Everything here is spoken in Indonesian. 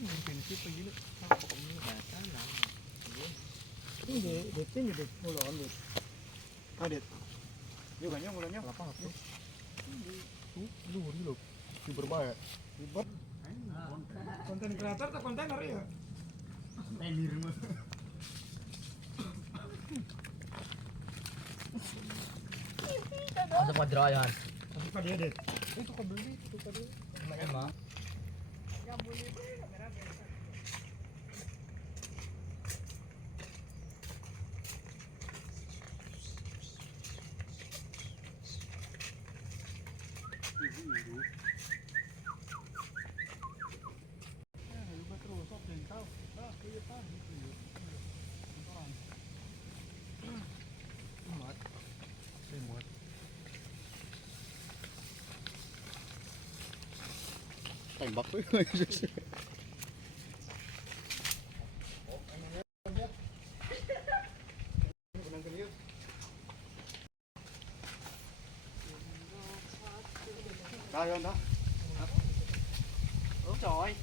Mungkin sih begini. Pokoknya bahasa lah. Ini ini mulon deh. Oh det. Yuk banyak mulonnya. Apa apa? Lu loh. Si berbahaya. Konten kreator atau kontainer ya? Kontainer mah. Masuk Padrayan. Masuk ke dia det. Itu kau beli, itu kau beli. Emang. Tembak tuh. Đây không đó? Ủa trời.